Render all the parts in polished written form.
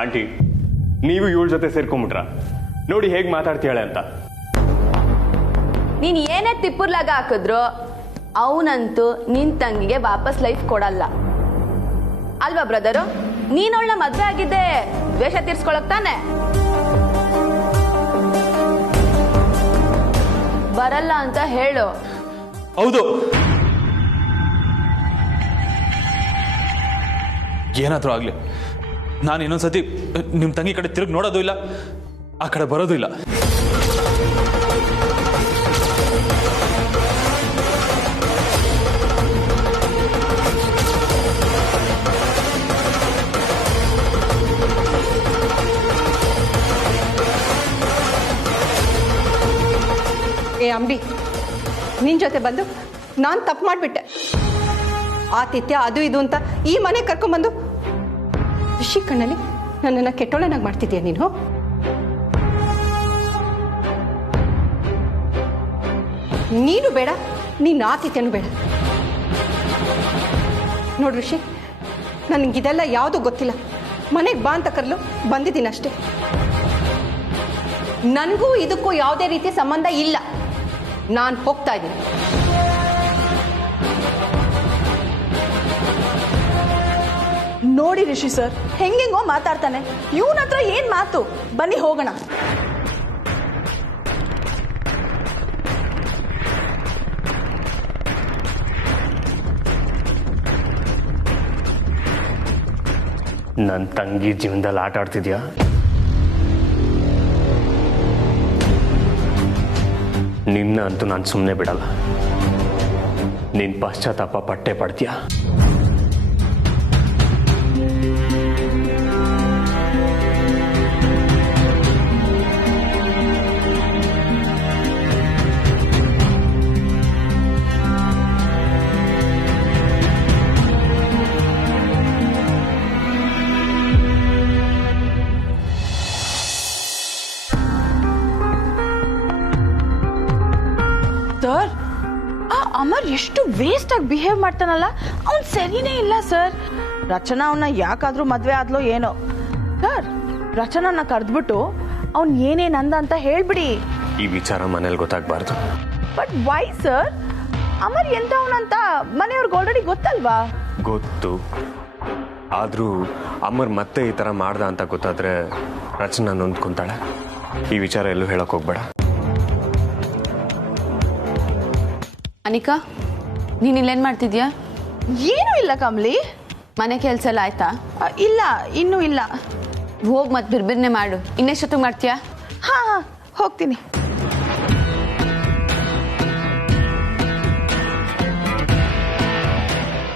Aunty, ನೀವು ಇವಳ ಜೊತೆ ಸೇರ್ಕೊಂಬಿಟ್ರ? ನೋಡಿ ಹೇಗೆ ಮಾತಾಡ್ತೀಯಾಳೆ ಅಂತ. ನೀನ್ ಏನೇ ತಿಪ್ಪುರ್ಲಾಗ ಹಾಕಿದ್ರು ಅವನಂತೂ ನಿನ್ ತಂಗಿಗೆ ವಾಪಸ್ ಲೈಫ್ ಕೊಡಲ್ಲ ಅಲ್ವಾ ಬ್ರದರು? ನೀನೊಳ್ಳ ಮದ್ವೆ ಆಗಿದ್ದೆ ದ್ವೇಷ ತೀರ್ಸ್ಕೊಳಕ್ ತಾನೆ? ಬರಲ್ಲ ಅಂತ ಹೇಳು. ಹೌದು, ಏನಾದ್ರೂ ಆಗ್ಲಿ, ನಾನು ಇನ್ನೊಂದ್ಸತಿ ನಿಮ್ ತಂಗಿ ಕಡೆ ತಿರುಗಿ ನೋಡೋದು ಇಲ್ಲ, ಆ ಕಡೆ ಬರೋದು ಇಲ್ಲ. ಏ ಅಂಬಿ, ನಿನ್ನ ಜೊತೆ ಬಂದು ನಾನು ತಪ್ಪು ಮಾಡಿಬಿಟ್ಟೆ. ಆತಿಥ್ಯ ಅದು ಇದು ಅಂತ ಈ ಮನೆ ಕರ್ಕೊಂಡ್ಬಂದು ಋಷಿ ಕಣ್ಣಲ್ಲಿ ನನ್ನನ್ನು ಕೆಟ್ಟೋಳನಾಗಿ ಮಾಡ್ತಿದ್ದೀಯ ನೀನು. ನೀನು ಬೇಡ, ನೀನು ಆತಿಥ್ಯನೂ ಬೇಡ. ನೋಡು ಋಷಿ, ನನಗಿದೆಲ್ಲ ಯಾವುದೂ ಗೊತ್ತಿಲ್ಲ. ಮನೆಗೆ ಬಾ ಅಂತ ಕರಲು ಬಂದಿದ್ದೀನಿ ಅಷ್ಟೇ. ನನಗೂ ಇದಕ್ಕೂ ಯಾವುದೇ ರೀತಿಯ ಸಂಬಂಧ ಇಲ್ಲ. ನಾನು ಹೋಗ್ತಾ ಇದ್ದೀನಿ. ನೋಡಿ ರಿಷಿ ಸರ್ ಹೆಂಗೆಂಗೋ ಮಾತಾಡ್ತಾನೆ. ಇವನ ಹತ್ರ ಏನ್ ಮಾತು? ಬನ್ನಿ ಹೋಗೋಣ. ನನ್ನ ತಂಗಿ ಜೀವನದಲ್ಲಿ ಆಟ ಆಡ್ತಿದ್ಯಾ? ನಿನ್ನ ಅಂತೂ ನಾನು ಸುಮ್ಮನೆ ಬಿಡಲ್ಲ. ನಿನ್ನ ಪಶ್ಚಾತ್ತಾಪ ಪಟ್ಟೆ ಪಡ್ತೀಯಾ? ಸರ್, ಆ ಅಮರ್ ಎಷ್ಟು ವೇಸ್ಟ್ ಆಗಿ ಬಿಹೇವ್ ಮಾಡ್ತಾನಲ್ಲ, ಅವ್ನು ಸರಿನೇ ಇಲ್ಲ ಸರ್. ರಚನಾ ಅವನ್ನ ಯಾಕಾದ್ರೂ ಮದ್ವೆ ಆದ್ಲೋ ಏನೋ. ಸರ್, ರಚನಾನ ಕರೆದ್ಬಿಟ್ಟು ಅವ್ನ್ ಏನೇನ್ ಅಂದ ಅಂತ ಹೇಳ್ಬಿಡಿ. ಈ ವಿಚಾರ ಮನೇಲಿ ಗೊತ್ತಾಗಬಾರ್ದು. But why sir? ಅಮರ್ ಎಂತವನಂತ ಮನೆಯವ್ರಿಗೆ ಆಲ್ರೆಡಿ ಗೊತ್ತಲ್ವಾ? ಗೊತ್ತು. ಆದ್ರೂ ಅಮರ್ ಮತ್ತೆ ಈ ತರ ಮಾಡ್ದ ಅಂತ ಗೊತ್ತಾದ್ರೆ ರಚನಾ ನೊಂದ್ಕೊಂತಾಳೆ. ಈ ವಿಚಾರ ಎಲ್ಲೂ ಹೇಳಕ್ ಹೋಗ್ಬೇಡ. ಅನಿಕಾ, ನೀನ್ ಇಲ್ಲೇನ್ ಮಾಡ್ತಿದ್ಯಾ? ಏನೂ ಇಲ್ಲ ಕಮಲಿ. ಮನೆ ಕೆಲಸ ಎಲ್ಲ ಆಯ್ತಾ? ಇಲ್ಲ, ಇನ್ನೂ ಇಲ್ಲ. ಹೋಗ್ ಮತ್ ಬಿರ್ಬಿರ್ನೆ ಮಾಡು. ಇನ್ನೆಷ್ಟೊತ್ತಿಗೆ ಮಾಡ್ತೀಯಾ? ಹಾ ಹೋಗ್ತೀನಿ.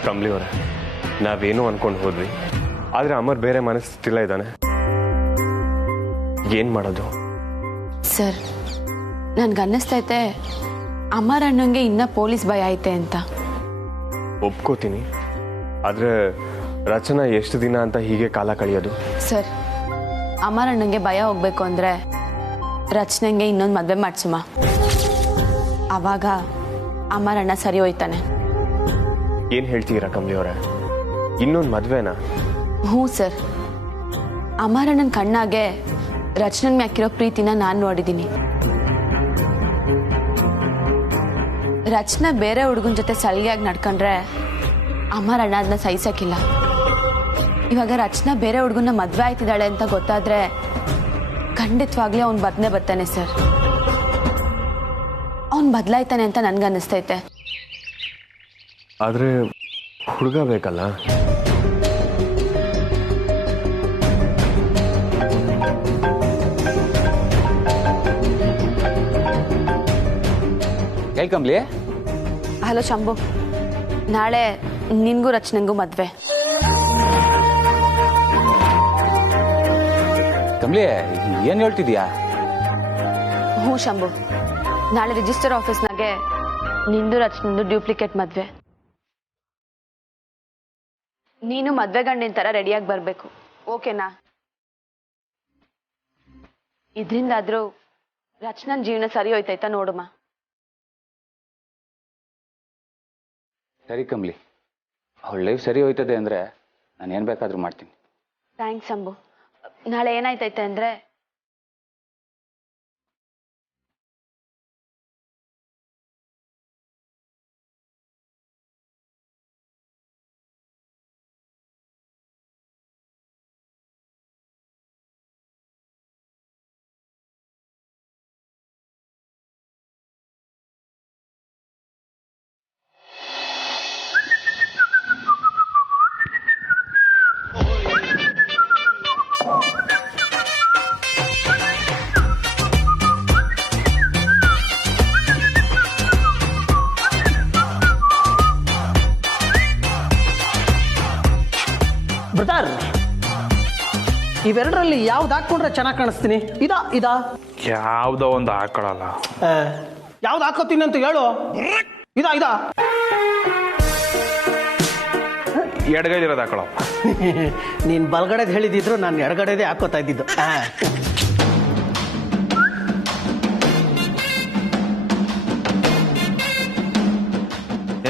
ಕಮಲಿ ಅವರೇ, ನಾವೇನೋ ಅನ್ಕೊಂಡು ಹೋದ್ವಿ, ಆದ್ರೆ ಅಮರ್ ಬೇರೆ ಮನಸ್ಥಿತಿಲ್ಲ ಇದ್ದಾನೆ. ಏನ್ ಮಾಡೋದು? ಸರ್, ನನ್ಗನ್ನಿಸ್ತೈತೆ ಅಮರ್ ಅಣ್ಣಂಗೆ ಇನ್ನ ಪೊಲೀಸ್ ಭಯ ಐತೆ ಅಂತ. ಒಪ್ಕೋತೀನಿ, ಆದ್ರೆ ರಚನಾ ಎಷ್ಟು ದಿನ ಅಂತ ಹೀಗೆ ಕಾಲ ಕಳೆಯೋದು? ಸರ್, ಅಮರ್ ಅಣ್ಣಂಗೆ ಭಯ ಹೋಗ್ಬೇಕು ಅಂದ್ರೆ ರಚನೆಗೆ ಇನ್ನೊಂದು ಮದ್ವೆ ಮಾಡ್ಸುಮ. ಅವಾಗ ಅಮರ್ ಅಣ್ಣ ಸರಿ ಹೋಯ್ತಾನೆ. ಏನ್ ಹೇಳ್ತೀರಾ ಕಮಲಿ ಅವರೇ? ಇನ್ನೊಂದು ಮದ್ವೆನಾ? ಹ್ಞೂ ಸರ್. ಅಮರ್ ಅಣ್ಣನ ಕಣ್ಣಾಗೆ ರಚನನ್ ಮ್ಯಾಕಿರೋ ಪ್ರೀತಿನ ನಾನು ನೋಡಿದ್ದೀನಿ. ರಚನಾ ಬೇರೆ ಹುಡುಗನ ಜೊತೆ ಸಲಿಗೆಯಾಗಿ ನಡ್ಕೊಂಡ್ರೆ ಅಮರ್ ಅಣ್ಣ ಅದನ್ನ ಸಹಿಸಕ್ಕಿಲ್ಲ. ಇವಾಗ ರಚನಾ ಬೇರೆ ಹುಡುಗನ ಮದ್ವೆ ಆಯ್ತಿದ್ದಾಳೆ ಅಂತ ಗೊತ್ತಾದ್ರೆ ಖಂಡಿತವಾಗ್ಲೂ ಅವ್ನು ಬದನೆ ಬರ್ತಾನೆ ಸರ್. ಅವ್ನು ಬದಲಾಯ್ತಾನೆ ಅಂತ ನನ್ಗನ್ನಿಸ್ತೈತೆ. ಆದ್ರೆ ಹುಡುಗ ಬೇಕಲ್ಲ? ಕಮಲಿ. ಹಲೋ ಶಂಭು, ನಾಳೆ ನಿನ್ಗೂ ರಚನೆಗೂ ಮದ್ವೆ. ಕಮಲಿ, ಏನ್ ಹೇಳ್ತಿದ್ಯಾ? ಹ್ಞೂ ಶಂಭು, ನಾಳೆ ರಿಜಿಸ್ಟರ್ ಆಫೀಸ್ನಾಗೆ ನಿಂದು ರಚನೆಂದು ಡ್ಯೂಪ್ಲಿಕೇಟ್ ಮದ್ವೆ. ನೀನು ಮದ್ವೆ ಗಂಡಿನ ತರ ರೆಡಿಯಾಗಿ ಬರ್ಬೇಕು, ಓಕೆನಾ? ಇದ್ರಿಂದಾದ್ರೂ ರಚನನ್ ಜೀವನ ಸರಿ ಹೋಯ್ತಾಯ್ತಾ ನೋಡುಮ್ಮ. ಸರಿ ಕಮಲಿ, ಅವಳ ಲೈಫ್ ಸರಿ ಹೋಯ್ತದೆ ಅಂದ್ರೆ ನಾನು ಏನ್ ಬೇಕಾದ್ರೂ ಮಾಡ್ತೀನಿ. ಥ್ಯಾಂಕ್ಸ್ ಶಂಭು. ನಾಳೆ ಏನಾಯ್ತೈತೆ ಅಂದರೆ ಬ್ರದರ್, ಇವೆರಡರಲ್ಲಿ ಯಾವ್ದು ಹಾಕ್ಕೊಂಡ್ರೆ ಚೆನ್ನಾಗಿ ಕಾಣಿಸ್ತೀನಿ? ಇದಾ ಯಾವುದೋ ಒಂದು ಹಾಕೊಳ್ಳಲ್ಲ. ಯಾವ್ದು ಹಾಕೋತೀನಿ ಅಂತ ಹೇಳು. ಇದಾ ಎಡಗೈಲಿರೋದು ಹಾಕೊಳ್ಳೋ. ನೀನು ಬಲಗಡೆದು ಹೇಳಿದಿದ್ರು ನಾನು ಎಡಗಡೆದೇ ಹಾಕೋತಾ ಇದ್ದಿದ್ದು.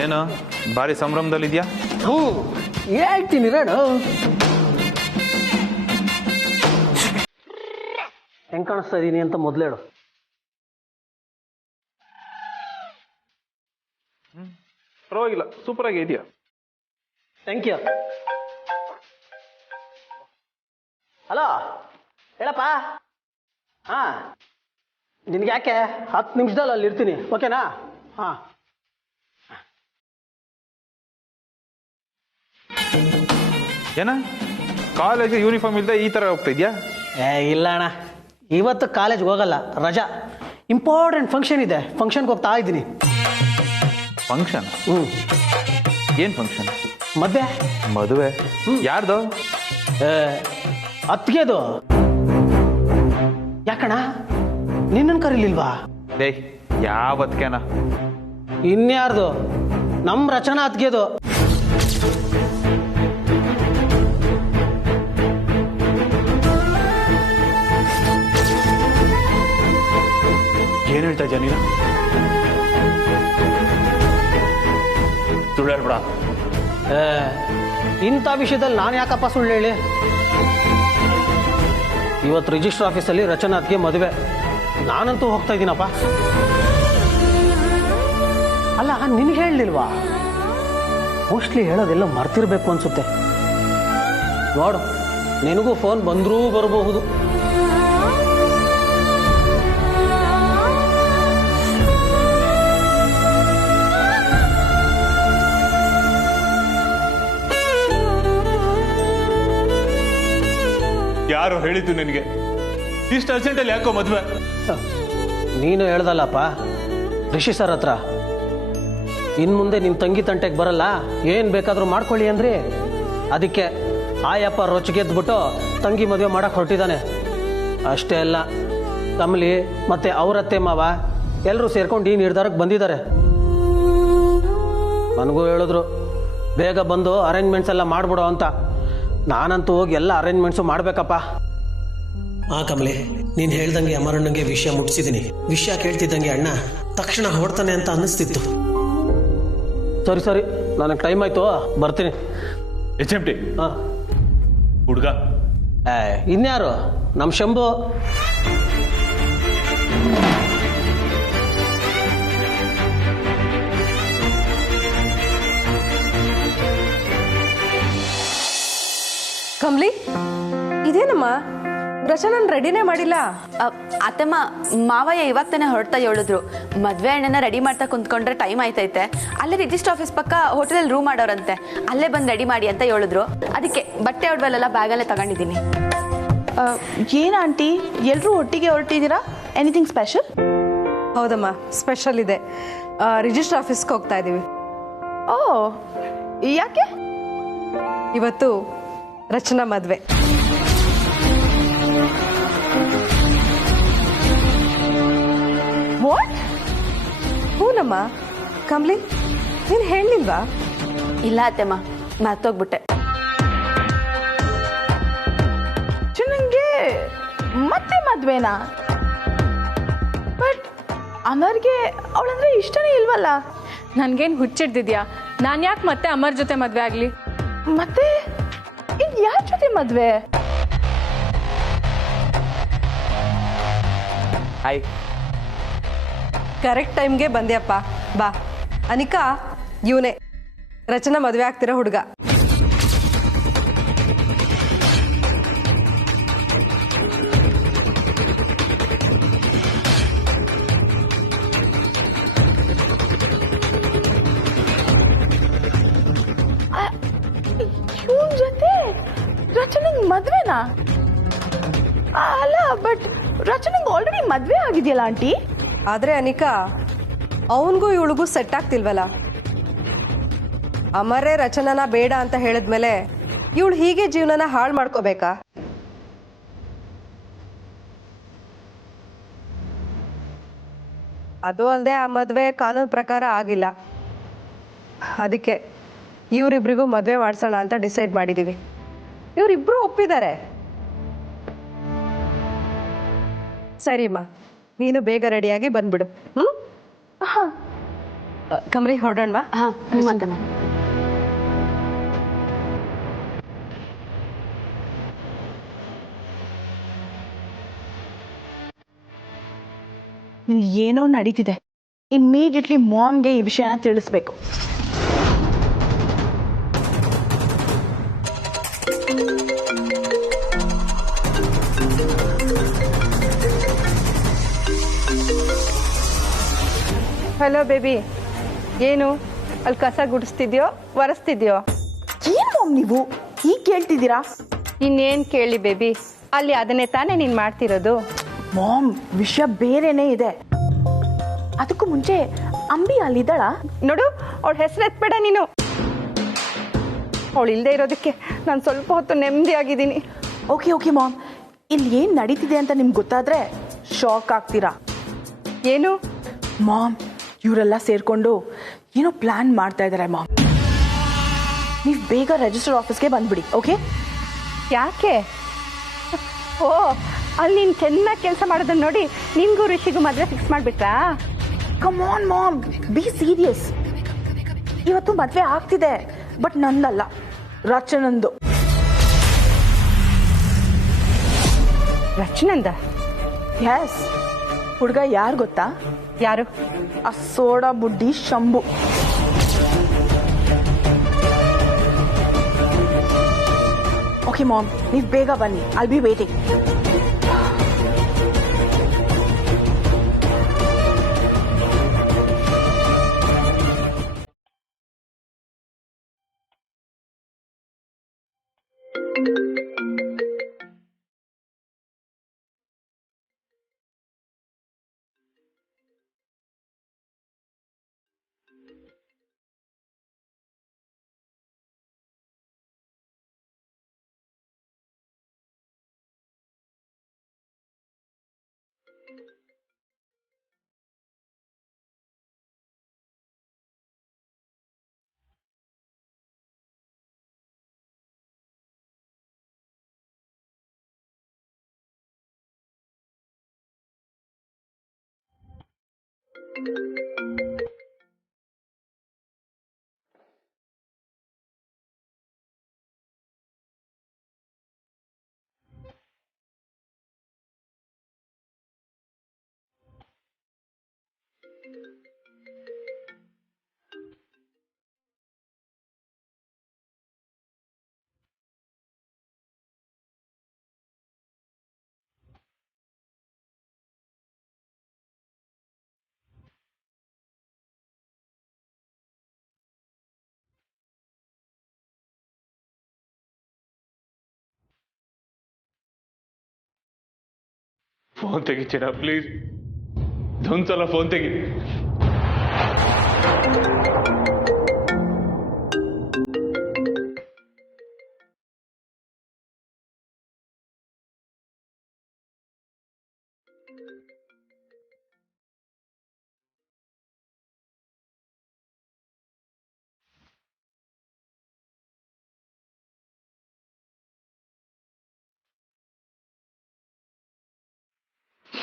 ಏನು ಭಾರಿ ಸಂಭ್ರಮದಲ್ಲಿದ್ಯಾ? ಹೇಳ್ತೀನಿ ರೇಣು. ಹೆಂಗ್ ಕಾಣಿಸ್ತಾ ಇದೀನಿ ಅಂತ ಮೊದಲೇಳು. ಪರವಾಗಿಲ್ಲ, ಸೂಪರ್ ಆಗಿ ಇದೆಯಾ. Thank you. ಹಲೋ, ಹೇಳಪ್ಪ. ನಿನ್ಗೆ ಯಾಕೆ 10 ನಿಮಿಷದಲ್ಲಿ ಅಲ್ಲಿ ಇರ್ತೀನಿ, ಓಕೆನಾ? ಏನ ಕಾಲೇಜ್ ಯೂನಿಫಾರ್ಮ್ ಇಲ್ಲದೆ ಈ ತರ ಹೋಗ್ತಾ ಇದೆಯಾ? ಇಲ್ಲ ಅಣ್ಣ, ಇವತ್ತು ಕಾಲೇಜ್ಗೆ ಹೋಗಲ್ಲ, ರಜಾ. ಇಂಪಾರ್ಟೆಂಟ್ ಫಂಕ್ಷನ್ ಇದೆ, ಫಂಕ್ಷನ್ಗೆ ಹೋಗ್ತಾ ಇದ್ದೀನಿ. ಫಂಕ್ಷನ್? ಏನ್ ಫಂಕ್ಷನ್? ಮದುವೆ. ಯಾರ್ದು? ಅತ್ತಿಗೆದು. ಯಾಕಣ್ಣ, ನಿನ್ನನ್ನು ಕರೀಲಿಲ್ವಾ? ಡೇ, ಯಾವತ್ಕೇನ? ಇನ್ಯಾರ್ದು? ನಮ್ಮ ರಚನಾ ಅತ್ತಿಗೆದು. ಏನ್ ಹೇಳ್ತಾ ಇದ್ಯಾ ನೀನು? ಸುಳ್ಳು ಹೇಳ್ಬೇಡ. ಇಂಥ ವಿಷಯದಲ್ಲಿ ನಾನು ಯಾಕಪ್ಪ ಸುಳ್ಳು ಹೇಳಿ? ಇವತ್ತು ರಿಜಿಸ್ಟರ್ ಆಫೀಸಲ್ಲಿ ರಚನಾತ್ಗೆ ಮದುವೆ. ನಾನಂತೂ ಹೋಗ್ತಾ ಇದ್ದೀನಪ್ಪ. ಅಲ್ಲ, ನಿನಗೆ ಹೇಳಲಿಲ್ವಾ? ಮೋಸ್ಟ್ಲಿ ಹೇಳೋದೆಲ್ಲ ಮರ್ತಿರ್ಬೇಕು ಅನ್ಸುತ್ತೆ. ನೋಡು, ನಿನಗೂ ಫೋನ್ ಬಂದರೂ ಬರಬಹುದು. ಯಾರು ಹೇಳಿದ್ದು ನಿನಗೆ ಇಷ್ಟು ಅರ್ಜೆಂಟಲ್ಲಿ ಯಾಕೋ ಮದುವೆ? ನೀನು ಹೇಳ್ದಲ್ಲಪ್ಪ ರಿಷಿ ಸರ್ ಹತ್ರ, ಇನ್ನು ಮುಂದೆ ನಿಮ್ಮ ತಂಗಿ ತಂಟೆಗೆ ಬರಲ್ಲ, ಏನು ಬೇಕಾದರೂ ಮಾಡ್ಕೊಳ್ಳಿ ಅಂದ್ರಿ. ಅದಕ್ಕೆ ಆಯಪ್ಪ ರೊಚ್ಚಿಗೆದ್ಬಿಟ್ಟು ತಂಗಿ ಮದುವೆ ಮಾಡಕ್ಕೆ ಹೊರಟಿದ್ದಾನೆ. ಅಷ್ಟೇ ಅಲ್ಲ, ಕಮಲಿ ಮತ್ತು ಅವರತ್ತೆ ಮಾವ ಎಲ್ಲರೂ ಸೇರ್ಕೊಂಡು ಈ ನಿರ್ಧಾರಕ್ಕೆ ಬಂದಿದ್ದಾರೆ. ನನಗೂ ಹೇಳಿದ್ರು ಬೇಗ ಬಂದು ಅರೇಂಜ್ಮೆಂಟ್ಸ್ ಎಲ್ಲ ಮಾಡಿಬಿಡೋ ಅಂತ. ನಾನಂತೂ ಹೋಗಿ ಎಲ್ಲ ಅರೇಂಜ್ಮೆಂಟ್ಸು ಮಾಡಬೇಕಪ್ಪ. ಕಮಲಿ, ನೀನು ಹೇಳ್ದಂಗೆ ಅಮರಣ್ಣಂಗೆ ವಿಷಯ ಮುಟ್ಟಿಸಿದ್ದೀನಿ. ವಿಷಯ ಕೇಳ್ತಿದ್ದಂಗೆ ಅಣ್ಣ ತಕ್ಷಣ ಹೊಡ್ತಾನೆ ಅಂತ ಅನ್ನಿಸ್ತಿತ್ತು. ಸರಿ, ನನಗೆ ಟೈಮ್ ಆಯ್ತು, ಬರ್ತೀನಿ. HMT ಹುಡುಗ ಇನ್ಯಾರು? ನಮ್ಮ ಶಂಭು. ಕಮ್ಲಿ, ಇದೇನಮ್ಮ ರಚನನ್ ರೆಡಿನೇ ಮಾಡಿಲ್ಲ? ಅತ್ತಮ್ಮ, ಮಾವಯ್ಯ ಇವಾಗ ತಾನೇ ಹೊರಡ್ತಾ ಹೇಳಿದ್ರು. ಮದುವೆ ಹಣ್ಣನ ರೆಡಿ ಮಾಡ್ತಾ ಕುಂತ್ಕೊಂಡ್ರೆ ಟೈಮ್ ಆಯ್ತೈತೆ, ಅಲ್ಲೇ ರಿಜಿಸ್ಟರ್ ಆಫೀಸ್ ಪಕ್ಕ ಹೋಟೆಲಲ್ಲಿ ರೂಮ್ ಮಾಡೋರಂತೆ, ಅಲ್ಲೇ ಬಂದು ರೆಡಿ ಮಾಡಿ ಅಂತ ಹೇಳಿದ್ರು. ಅದಕ್ಕೆ ಬಟ್ಟೆ ಒಡವೆಲ್ಲ ಬ್ಯಾಗಲ್ಲೇ ತಗೊಂಡಿದ್ದೀನಿ. ಏನು ಆಂಟಿ, ಎಲ್ಲರೂ ಒಟ್ಟಿಗೆ ಹೊರಟಿದ್ದೀರಾ? Anything special? ಹೌದಮ್ಮ, ಸ್ಪೆಷಲ್ ಇದೆ. ರಿಜಿಸ್ಟರ್ ಆಫೀಸ್ಗೆ ಹೋಗ್ತಾ ಇದ್ದೀವಿ. ಓ, ಯಾಕೆ? ಇವತ್ತು ರಚನಾ ಮದುವೆ. ವಾಟ್? ಹೂನಮ್ಮ. ಕಮ್ಲಿ, ನೀನು ಹೇಳಲಿಲ್ವಾ? ಇಲ್ಲ ಅತ್ತಮ್ಮ, ಮರ್ತೋಗ್ಬಿಟ್ಟೆ. ನನಗೆ ಮತ್ತೆ ಮದ್ವೆನಾ? ಬಟ್ ಅಮರ್ಗೆ ಅವಳಂದ್ರೆ ಇಷ್ಟನೇ ಇಲ್ವಲ್ಲ. ನನ್ಗೇನು ಹುಚ್ಚಿಡ್ದಿದ್ಯಾ? ನಾನು ಯಾಕೆ ಮತ್ತೆ ಅಮರ್ ಜೊತೆ ಮದುವೆ ಆಗಲಿ? ಮತ್ತೆ ಇನ್ ಯಾರ ಜೊತೆ ಮದ್ವೆ? ಹಾಯ್. ಕರೆಕ್ಟ್ ಟೈಮ್ಗೆ ಬಂದ್ಯಪ್ಪ. ಬಾ. ಅನಿಕಾ, ಇವನೇ ರಚನಾ ಮದುವೆ ಆಗ್ತಿರೋ ಹುಡುಗ. ಇವನ್ ಜೊತೆ ರಚನೆಗೆ ಮದ್ವೆನಾ? ಅಲ್ಲ, ಬಟ್ ರಚನೆಗೆ ಆಲ್ರೆಡಿ ಮದ್ವೆ ಆಗಿದೆಯಲ್ಲ ಆಂಟಿ. ಆದ್ರೆ ಅನಿಕಾ, ಅವನಿಗೂ ಇವಳಿಗೂ ಸೆಟ್ ಆಗ್ತಿಲ್ವಲ್ಲ. ಅಮರೇ ರಚನಾನ ಬೇಡ ಅಂತ ಹೇಳಿದ್ಮೇಲೆ ಇವಳು ಹೀಗೆ ಜೀವನನ ಹಾಳು ಮಾಡ್ಕೋಬೇಕಾ? ಅದು ಅಲ್ಲದೆ ಆ ಮದುವೆ ಕಾನೂನು ಪ್ರಕಾರ ಆಗಿಲ್ಲ. ಅದಕ್ಕೆ ಇವರಿಬ್ರಿಗೂ ಮದುವೆ ಮಾಡ್ಸೋಣ ಅಂತ ಡಿಸೈಡ್ ಮಾಡಿದೀವಿ. ಇವರಿಬ್ರು ಒಪ್ಪಿದ್ದಾರೆ. ಸರಿಮ್ಮ, ನೀನು ಬೇಗ ರೆಡಿಯಾಗಿ ಬಂದ್ಬಿಡು. ಕಮ್ರಿ, ಹೊರಡೋಣವಾ? ಹಾಂ, ಮತ್ತೆ ಮ್ಯಾಮ್. ಏನೋ ನಡೀತಿದೆ. ಇಮ್ಮಿಡಿಯೇಟ್ಲಿ ಮಾಮ್ಗೆ ಈ ವಿಷಯನ ತಿಳಿಸ್ಬೇಕು. ಹಲೋ ಬೇಬಿ, ಏನು ಅಲ್ಲಿ ಕಸ ಗುಡಿಸ್ತಿದ್ಯೋ ಒರೆಸ್ತಿದ್ಯೋ? ಏನ್ ಮಾಮ್ ನೀವು ಈಗ ಕೇಳ್ತಿದ್ದೀರಾ? ಇನ್ನೇನು ಕೇಳಿ ಬೇಬಿ, ಅಲ್ಲಿ ಅದನ್ನೇ ತಾನೇ ನೀನು ಮಾಡ್ತಿರೋದು. ಮಾಮ್, ವಿಷಯ ಬೇರೆನೇ ಇದೆ. ಅದಕ್ಕೂ ಮುಂಚೆ ಅಂಬಿ ಅಲ್ಲಿದ್ದಾಳ? ನೋಡು, ಅವಳ ಹೆಸರು ಎತ್ಬೇಡ ನೀನು. ಅವಳು ಇಲ್ಲದೆ ಇರೋದಕ್ಕೆ ನಾನು ಸ್ವಲ್ಪ ಹೊತ್ತು ನೆಮ್ಮದಿಯಾಗಿದ್ದೀನಿ. ಓಕೆ ಓಕೆ ಮಾಮ್, ಇಲ್ಲಿ ಏನ್ ನಡೀತಿದೆ ಅಂತ ನಿಮ್ಗೆ ಗೊತ್ತಾದ್ರೆ ಶಾಕ್ ಆಗ್ತೀರಾ. ಏನು? ಮಾಮ್, ಇವರೆಲ್ಲ ಸೇರ್ಕೊಂಡು ಏನೋ ಪ್ಲಾನ್ ಮಾಡ್ತಾ ಇದ್ದಾರೆ ಮಾಮ್. ನೀವು ಬೇಗ ರಿಜಿಸ್ಟರ್ ಆಫೀಸ್ಗೆ ಬಂದ್ಬಿಡಿ. ಓಕೆ? ಯಾಕೆ? ಓ, ಅಲ್ಲಿ ನೀನು ಚೆನ್ನಾಗಿ ಕೆಲಸ ಮಾಡೋದನ್ನ ನೋಡಿ ನಿನ್ಗೂ ಋಷಿಗೂ ಮದುವೆ ಫಿಕ್ಸ್ ಮಾಡಿಬಿಟ್ರಾ? Come on mom, be serious. ಇವತ್ತು ಮದುವೆ ಆಗ್ತಿದೆ, ಬಟ್ ನಂದಲ್ಲ, ರಚನಂದು. ರಚನಂದ? ಎಸ್. ಹುಡುಗ ಯಾರು ಗೊತ್ತಾ? ಯಾರು? ಆ ಸೋಡಾ ಬುಡ್ಡಿ ಶಂಭು. ಓಕೆ ಮಾಮ್, ನೀವು ಬೇಗ ಬನ್ನಿ. I'll be waiting. ಫೋನ್ ತೆಗಿತೀರಾ ಪ್ಲೀಸ್? ಇದೊಂದ್ಸಲ ಫೋನ್ ತೆಗಿ.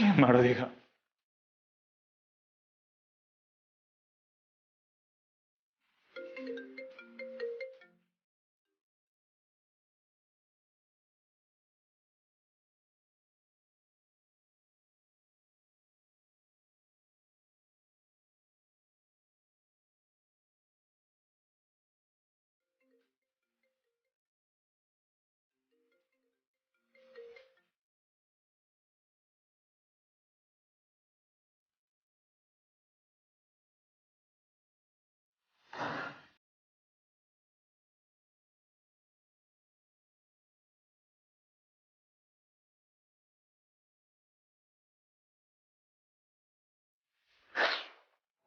ಏನ್ ಮಾಡೋದೀಗ?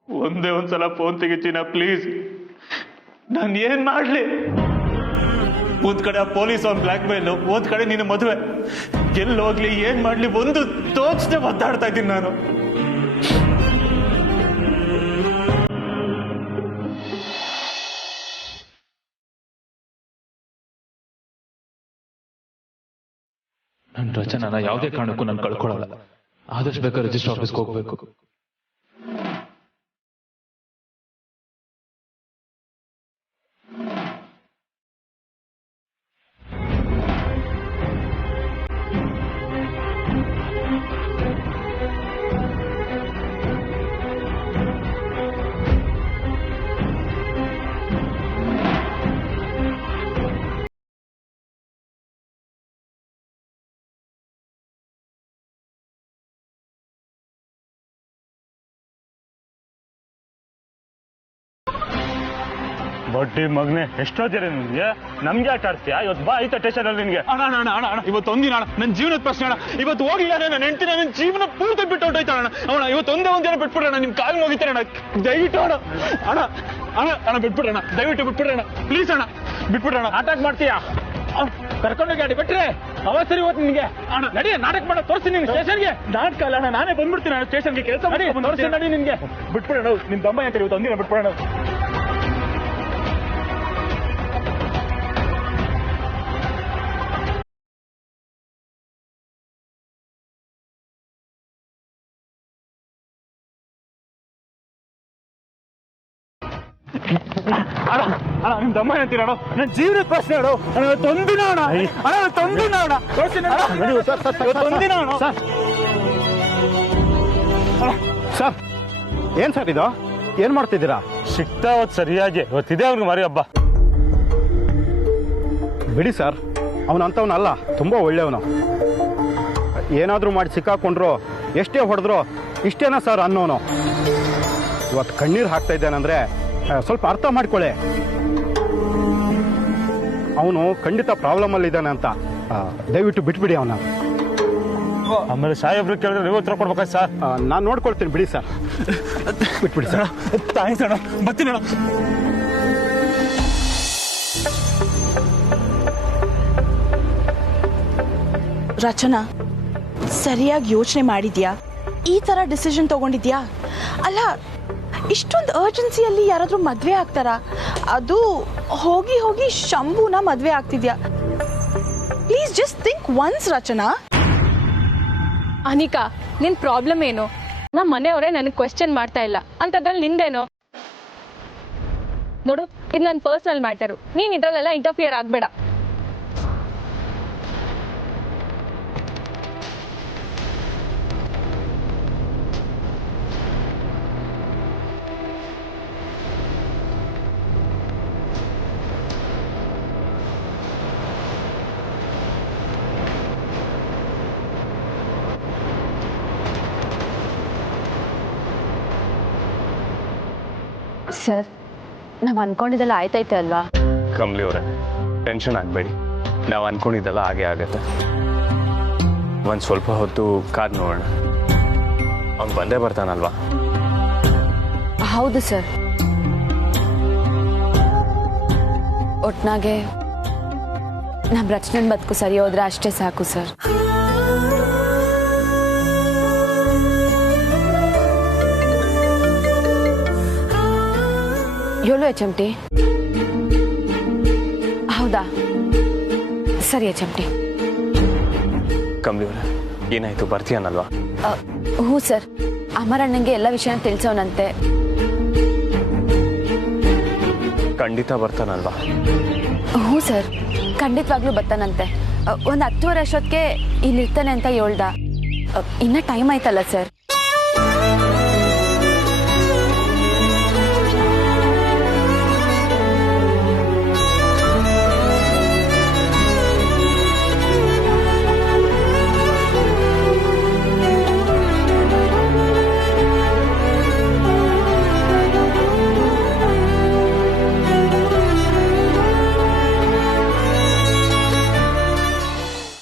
ಒಂದೇ ಒಂದ್ಸಲ ಫೋನ್ ತೆಗಿತೀನ ಪ್ಲೀಸ್. ನಾನು ಏನ್ ಮಾಡ್ಲಿ? ಒಂದ್ ಕಡೆ ಆ ಪೊಲೀಸ್ ಅವ್ನ ಬ್ಲ್ಯಾಕ್ ಮೇಲ್, ಒಂದ್ ಕಡೆ ನಿನ್ನ ಮದುವೆ. ಎಲ್ಲಿ ಹೋಗ್ಲಿ, ಏನ್ ಮಾಡ್ಲಿ, ಒಂದು ತೋಚನೆ ಮಾತಾಡ್ತಾ ಇದ್ದೀನಿ ನಾನು. ನನ್ನ ರಚನಾನ ಯಾವುದೇ ಕಾರಣಕ್ಕೂ ನಾನು ಕಳ್ಕೊಳ್ಳಲ್ಲ. ಆದಷ್ಟು ಬೇಕಾದ್ರೆ ರಿಜಿಸ್ಟರ್ ಆಫೀಸ್ಗೆ ಹೋಗ್ಬೇಕು. ಬಡ್ಡಿ ಮಗನೆ, ಎಷ್ಟೊತ್ತಿರ ನಿನ್ಗೆ? ನಮ್ಗೆ ಆಟ ಆಡ್ತೀಯಾ? ಇವತ್ತು ಬಾ ಐತ ಸ್ಟೇಷನ್ ಅಲ್ಲಿ ನಿನ್ಗೆ. ಅಣ್ಣ ಅಣ್ಣ ಅಣ್ಣ ಅಣ್ಣ ಇವತ್ತು ಒಂದಿನ ಅಣ್ಣ, ನನ್ನ ಜೀವನದ ಪ್ರಶ್ನೆ ಅಣ್ಣ. ಇವತ್ತು ಹೋಗಿಲ್ಲ ನನ್ನ ಹೆಂಡತಿನ, ನನ್ನ ಜೀವನ ಪೂರ್ತಿ ಬಿಟ್ಟು ಹೊಂಟೋಯ್ತಾಳ ಅಣ್ಣ. ಅವಣ ಇವತ್ತು ಒಂದೇ ಒಂದಿನ ಬಿಟ್ಬಿಡೋಣ, ನಿಮ್ ಕಾಲು ಮುಗಿತಾರೆ ಅಣ್ಣ. ದಯವಿಟ್ಟು ಅಣ್ಣ ಅಣ್ಣ ಅಣ್ಣ ಅಣ್ಣ ಬಿಟ್ಬಿಡೋಣ, ದಯವಿಟ್ಟು ಬಿಟ್ಬಿಡೋಣ ಪ್ಲೀಸ್ ಅಣ್ಣ, ಬಿಟ್ಬಿಡೋಣ. ನಾಟಕ ಮಾಡ್ತೀಯಾ? ಕರ್ಕೊಂಡೋಗಿ ಗಾಡಿ ಬಿಟ್ರೆ ಅವಸರಿ ಇವತ್ತು ನಿನ್ಗೆ. ಅಣ್ಣ ನಡಿ, ನಾಟಕ ಮಾಡೋ ತೋರಿಸಿ ನಿನ್ ಸ್ಟೇಷನ್ಗೆ. ನಾಟಕ ಅಲ್ಲ ಅಣ್ಣ, ನಾನೇ ಬಂದ್ಬಿಡ್ತೀನಿ ಸ್ಟೇಷನ್ಗೆ. ಕೆಲಸ ಮಾಡಿ ತೋರಿಸಿ ನಡಿ ನಿನ್ಗೆ. ಬಿಟ್ಬಿಡೋಣ, ನಿಮ್ ದಮ್ಮ ಅಂತ ಇವತ್ತು ಒಂದಿನ ಬಿಟ್ಬಿಡೋಣ. ಅಣ್ಣ ಅಣ್ಣ ನಿಮ್ ದಮ್ಮ ಅಂತೀರ ಅಣ್ಣ, ನನ್ನ ಜೀವನದ ಪ್ರಶ್ನೆ ಅಣ್ಣ. ತೊಂದಿನ ಅಣ್ಣ, ಅಣ್ಣ ತೊಂದಿನ ಅಣ್ಣ, ತೊಂದಿನ ಅಣ್ಣ. ಸರ್, ಏನ್ ಸರ್ ಇದು? ಏನ್ ಮಾಡ್ತಿದ್ದೀರಾ? ಸಿಗ್ತಾ ಹೋದ್ ಸರಿಯಾಗಿ ಇವತ್ತಿದೆ ಅವ್ನಿಗೆ ಮರಿ ಹಬ್ಬ. ಬಿಡಿ ಸರ್, ಅವನಂತವನಲ್ಲ, ತುಂಬಾ ಒಳ್ಳೆಯವನು. ಏನಾದ್ರೂ ಮಾಡಿ ಸಿಕ್ಕಾಕೊಂಡ್ರು, ಎಷ್ಟೇ ಹೊಡೆದ್ರು ಇಷ್ಟೇನಾ ಸರ್ ಅನ್ನೋನು. ಇವತ್ತು ಕಣ್ಣೀರು ಹಾಕ್ತಾ ಇದ್ದಾನಂದ್ರೆ ಸ್ವಲ್ಪ ಅರ್ಥ ಮಾಡ್ಕೊಳ್ಳಿ. ಅವನು ಖಂಡಿತ ಪ್ರಾಬ್ಲಮ್ ಅಲ್ಲಿ ಇದ್ದಾನೆ ಅಂತ. ದಯವಿಟ್ಟು ಬಿಟ್ಬಿಡಿ ಅವನ. ಆಮೇಲೆ ಸಾಹೇಬ್ರು ಕೇಳಿದ್ರೆ ನೀವು ಉತ್ತರ ಕೊಡ್ಬೇಕಾಯ್ತು ಸರ್. ನಾನು ನೋಡ್ಕೊಳ್ತೀನಿ, ಬಿಡಿ ಸರ್, ಬಿಟ್ಬಿಡಿ ಸರ್. ಥ್ಯಾಂಕ್ಸ್ ಅಣ್ಣ, ಬರ್ತೀನಿ ಅಣ್ಣ. ರಚನಾ, ಸರಿಯಾಗಿ ಯೋಚನೆ ಮಾಡಿದ್ಯಾ? ಈ ತರ ಡಿಸಿಷನ್ ತಗೊಂಡಿದ್ಯಾ? ಅಲ್ಲ, ಇಷ್ಟೊಂದು ಅರ್ಜೆನ್ಸಿಯಲ್ಲಿ ಯಾರಾದ್ರೂ ಮದ್ವೆ ಆಗ್ತಾರಾ? ಅದು ಹೋಗಿ ಹೋಗಿ ಶಂಭುನ ಮದ್ವೆ ಆಗ್ತಿದ್ಯಾ? ಪ್ಲೀಸ್ ಜಸ್ಟ್ ಥಿಂಕ್ ಒನ್ಸ್ ರಚನಾ. ಅನಿಕಾ, ನಿನ್ ಪ್ರಾಬ್ಲಮ್ ಏನು? ನಮ್ಮ ಮನೆಯವರೇ ನನಗೆ ಕ್ವೆಶ್ಚನ್ ಮಾಡ್ತಾ ಇಲ್ಲ ಅಂತದ್ರಲ್ಲಿ ನಿಂದೇನು? ನೋಡು, ಇದು ನನ್ನ ಪರ್ಸನಲ್ ಮ್ಯಾಟರು. ನೀನ್ ಇದ್ರಲ್ಲೆಲ್ಲ ಇಂಟರ್ಫಿಯರ್ ಆಗ್ಬೇಡ. ಸರ್, ನಾವು ಅನ್ಕೊಂಡಿದ್ದೆಲ್ಲ ಆಯ್ತೈತೆ ಅಲ್ವಾ? ಕಮಲಿ ಅವರೇ, ಟೆನ್ಷನ್ ಆಗಬೇಡಿ. ನಾವು ಅನ್ಕೊಂಡಿದ್ದೆಲ್ಲ ಹಾಗೆ ಆಗತ್ತೆ. ಒಂದು ಸ್ವಲ್ಪ ಹೊತ್ತು ಕಾದ್ ನೋಡೋಣ. ಅವ್ನು ಬಂದೇ ಬರ್ತಾನಲ್ವಾ? ಹೌದು ಸರ್. ಒಟ್ನಾಗೆ ನಮ್ಮ ರಚನೆ ಬದುಕು ಸರಿ ಹೋದ್ರೆ ಅಷ್ಟೇ ಸಾಕು ಸರ್. ಹೇಳು HMT. ಹೌದಾ? ಸರಿ HMT. ಕಮಲಿ ಅವರೇ, ಏನಾಯ್ತು? ಬರ್ತೀಯನಲ್ವಾ? ಹ್ಞೂ ಸರ್, ಅಮರಣ್ಣಂಗೆ ಎಲ್ಲ ವಿಷಯ ತಿಳಿಸೋನಂತೆ. ಖಂಡಿತ ಬರ್ತಾನಲ್ವಾ? ಹ್ಞೂ ಸರ್, ಖಂಡಿತವಾಗ್ಲೂ ಬರ್ತಾನಂತೆ. ಒಂದು 10:30 ಅಷ್ಟೊತ್ತಿಗೆ ಇಲ್ಲಿರ್ತಾನೆ ಅಂತ ಹೇಳ್ದ. ಇನ್ನೂ ಟೈಮ್ ಆಯ್ತಲ್ಲ ಸರ್?